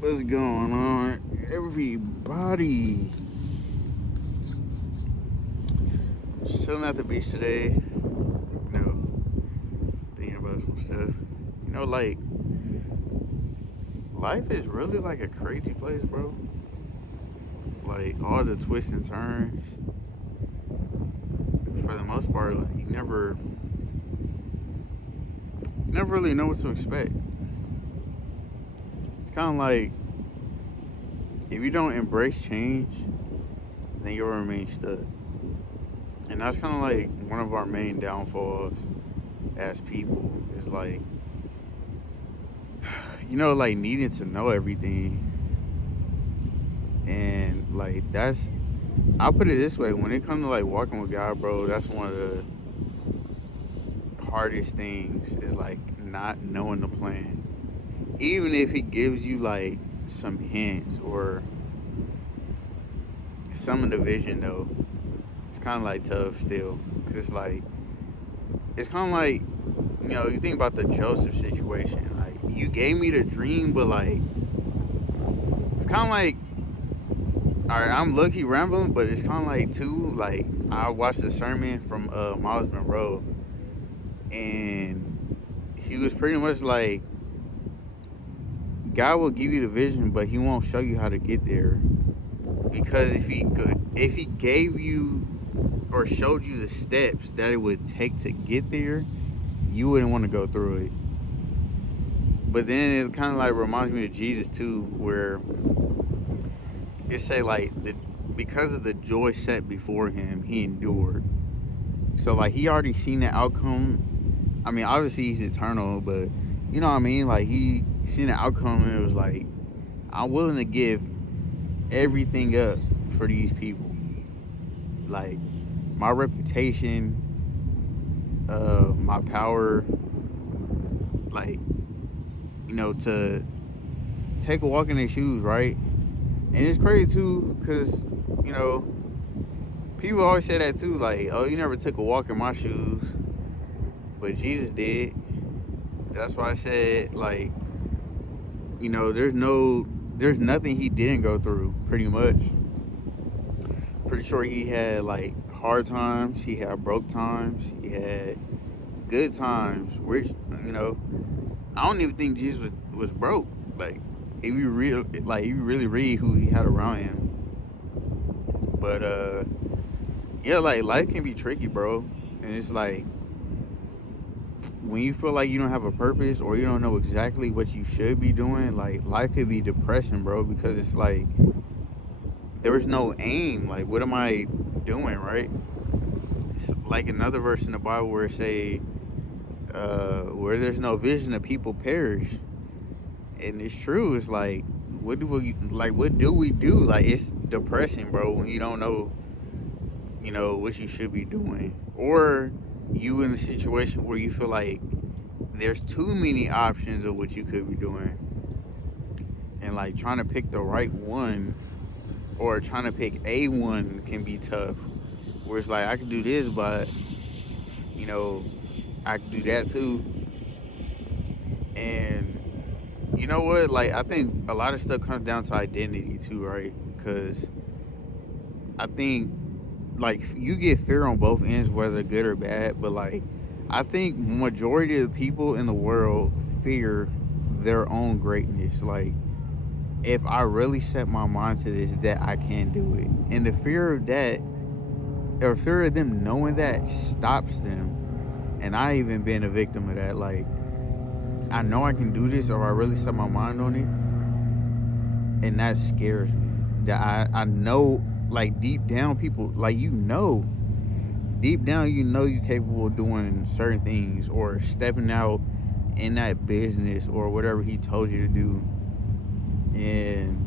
What's going on, everybody? Chilling at the beach today. Thinking about some stuff. Like life is really like a crazy place, bro. Like all the twists and turns. For the most part, like you never really know what to expect. It's kind of like if you don't embrace change, then you'll remain stuck. And that's kind of like one of our main downfalls as people is like like needing to know everything. And like that's I'll put it this way, when it comes to like walking with God, bro, that's one of the hardest things is like not knowing the plan. Even if he gives you like some hints or some of the vision though, it's kinda like tough still. Cause like it's kinda like you think about the Joseph situation. Like you gave me the dream, but like it's kinda like all right, I'm lucky rambling, but it's kind of like too. Like I watched a sermon from Miles Monroe, and he was pretty much like, God will give you the vision, but He won't show you how to get there. Because if He gave you or showed you the steps that it would take to get there, you wouldn't want to go through it. But then it kind of like reminds me of Jesus too, where it say like because of the joy set before Him, He endured. So like He already seen the outcome. I mean, obviously He's eternal, but you know what I mean. Like He seen the outcome, and it was like, I'm willing to give everything up for these people. Like my reputation, my power, like to take a walk in their shoes, right? And it's crazy too, cause you know people always say that too, like, oh, you never took a walk in my shoes, but Jesus did. That's why I said, like, there's nothing He didn't go through, pretty much. Pretty sure He had like hard times, He had broke times, He had good times, which I don't even think Jesus was broke. Like if you really read who He had around Him. But yeah, like life can be tricky, bro. And it's like when you feel like you don't have a purpose or you don't know exactly what you should be doing, like life could be depressing, bro, because it's like there is no aim. Like, what am I doing, right? It's like another verse in the Bible where it say, where there's no vision, the people perish. And it's true. It's like, what do we do? Like, it's depressing, bro, when you don't know, what you should be doing, or you in a situation where you feel like there's too many options of what you could be doing, and like trying to pick the right one or trying to pick a one can be tough. Where it's like I can do this, but you know I can do that too. And you know what? Like I think a lot of stuff comes down to identity too, right? Because I think like you get fear on both ends, whether good or bad. But like I think majority of the people in the world fear their own greatness. Like if I really set my mind to this, that I can do it, and the fear of that or fear of them knowing that stops them. And I even been a victim of that. Like I know I can do this, or I really set my mind on it, and that scares me. That I know, like deep down, people like deep down you're capable of doing certain things or stepping out in that business or whatever He told you to do, and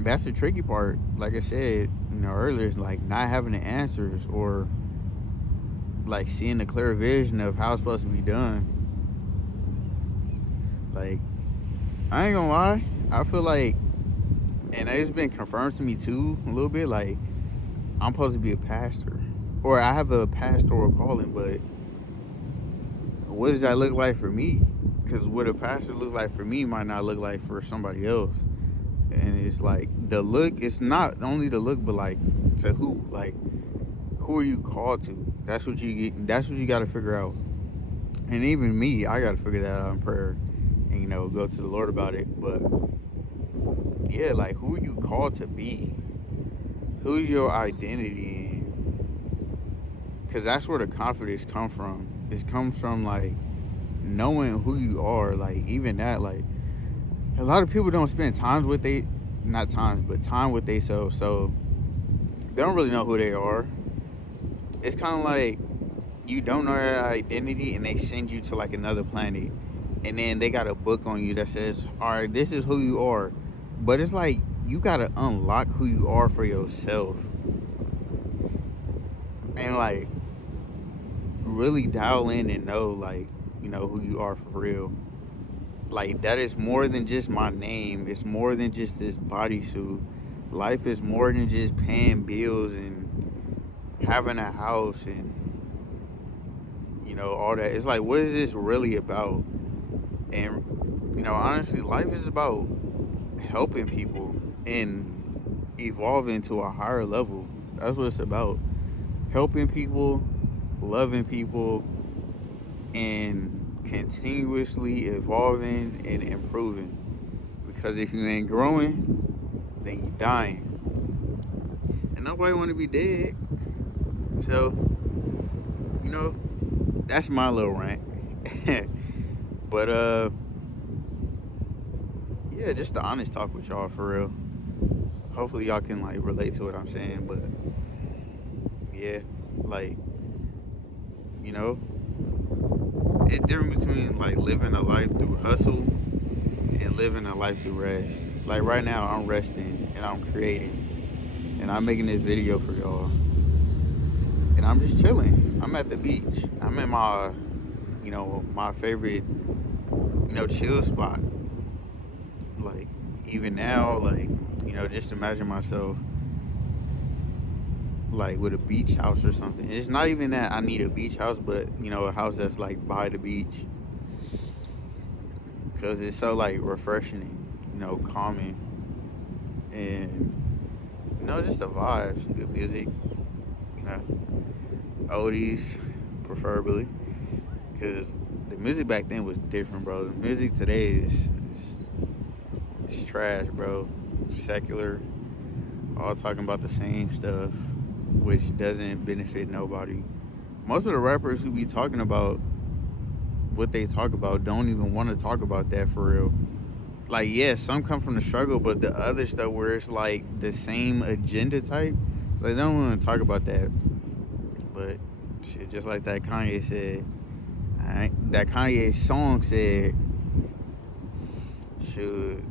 that's the tricky part. Like I said, earlier, is like not having the answers or like seeing the clear vision of how it's supposed to be done. Like I ain't gonna lie, I feel like, and it's been confirmed to me too a little bit. Like I'm supposed to be a pastor, or I have a pastoral calling, but what does that look like for me? Because what a pastor looks like for me might not look like for somebody else. And it's like the look, it's not only the look, but like to who? Like, who are you called to? That's what you get, that's what you got to figure out. And even me, I got to figure that out in prayer and, go to the Lord about it. But yeah, like, who are you called to be? Who's your identity in? Because that's where the confidence come from. It comes from, like, knowing who you are. Like, even that, like, a lot of people don't spend not times, but time with themselves. So they don't really know who they are. It's kind of like you don't know your identity and they send you to like another planet. And then they got a book on you that says, all right, this is who you are. But it's like you got to unlock who you are for yourself. And like really dial in and know, like, who you are for real. Like, that is more than just my name. It's more than just this bodysuit. Life is more than just paying bills and having a house and, all that. It's like, what is this really about? And, honestly, life is about helping people and evolving to a higher level. That's what it's about. Helping people, loving people, and continuously evolving and improving. Because if you ain't growing, then you dying. And nobody want to be dead. So, that's my little rant. But yeah, just the honest talk with y'all for real. Hopefully y'all can like relate to what I'm saying. But yeah, like, it's different between like living a life through hustle and living a life through rest. Like right now, I'm resting and I'm creating, and I'm making this video for y'all, and I'm just chilling. I'm at the beach. I'm in my, my favorite, chill spot. Like even now, like, just imagine myself like with a beach house or something. It's not even that I need a beach house, but a house that's like by the beach, because it's so like refreshing, calming, and just a vibe, some good music, oldies preferably, because the music back then was different, bro. The music today is trash, bro. Secular, all talking about the same stuff, which doesn't benefit nobody. Most of the rappers who be talking about what they talk about don't even want to talk about that for real. Like, yeah, some come from the struggle, but the other stuff where it's like the same agenda type, so they don't want to talk about that. But shit, just like that Kanye said, that Kanye song said, shoot,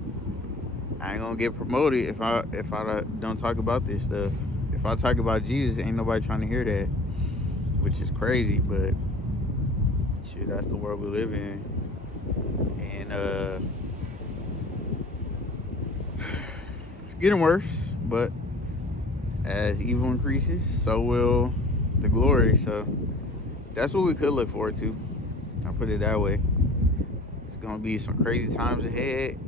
I ain't gonna get promoted if I don't talk about this stuff. If I talk about Jesus, ain't nobody trying to hear that, which is crazy. But shit, that's the world we live in, and it's getting worse. But as evil increases, so will the glory. So that's what we could look forward to. I'll put it that way. It's gonna be some crazy times ahead.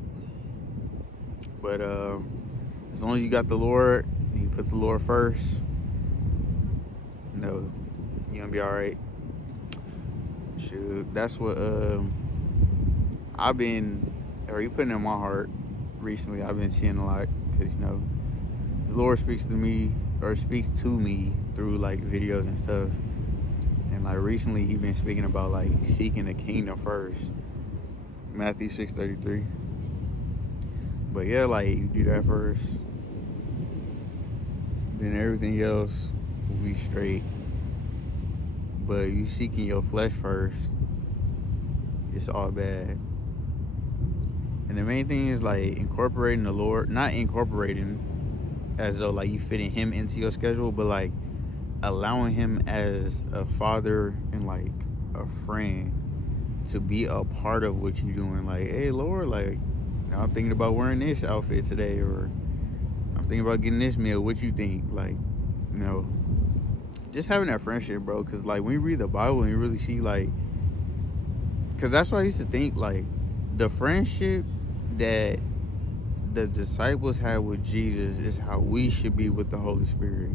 But as long as you got the Lord and you put the Lord first, you're gonna be all right. Shoot, that's what you putting in my heart recently. I've been seeing a lot because the Lord speaks to me through like videos and stuff. And like recently, He's been speaking about like seeking the kingdom first, Matthew 6:33. But yeah, like you do that first, then everything else will be straight. But you seeking your flesh first, it's all bad. And the main thing is like incorporating the Lord, not incorporating as though like you fitting Him into your schedule, but like allowing Him as a father and like a friend to be a part of what you're doing. Like, hey Lord, like, I'm thinking about wearing this outfit today, or I'm thinking about getting this meal. What you think? Like, just having that friendship, bro. Because like when you read the Bible and you really see like Cause that's what I used to think. Like the friendship that the disciples had with Jesus is how we should be with the Holy Spirit.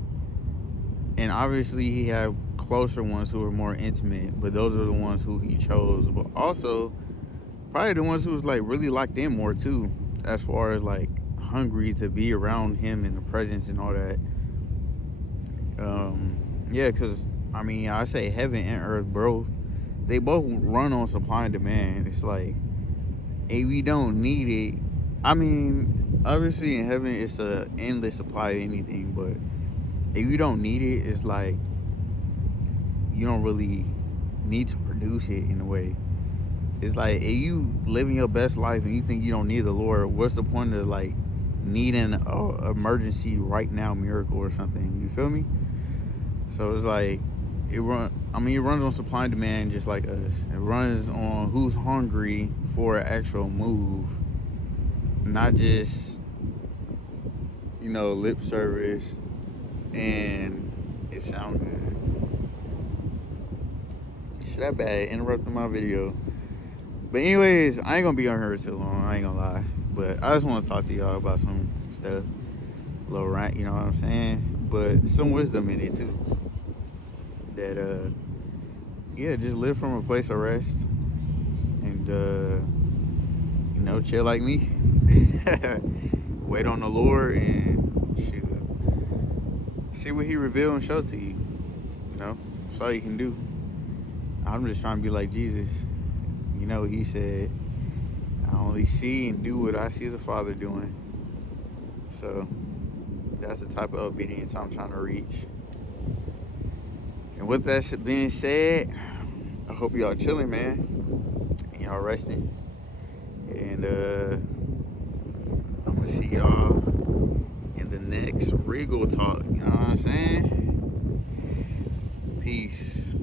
And obviously, he had closer ones who were more intimate, but those are the ones who he chose. But also, probably the ones who was like really locked in more too, as far as like hungry to be around him and the presence and all that. Yeah, because I mean, I say heaven and earth both, they both run on supply and demand. It's like if we don't need it, I mean, obviously in heaven it's a endless supply of anything, but if you don't need it, it's like you don't really need to produce it in a way. It's like if you living your best life and you think you don't need the Lord, what's the point of like needing a emergency right now miracle or something? You feel me? So it's like it runs on supply and demand just like us. It runs on who's hungry for an actual move, not just lip service and it sound good. Shit, that bad interrupting my video. But anyways, I ain't gonna be on here too long. I ain't gonna lie. But I just want to talk to y'all about some stuff, a little rant. You know what I'm saying? But some wisdom in it too. That yeah, just live from a place of rest and chill like me. Wait on the Lord and shoot, see what He reveal and show to you. That's all you can do. I'm just trying to be like Jesus. He said, I only see and do what I see the Father doing. So that's the type of obedience I'm trying to reach. And with that being said, I hope y'all chilling, man. And y'all resting. And I'm gonna see y'all in the next Regal Talk. You know what I'm saying? Peace.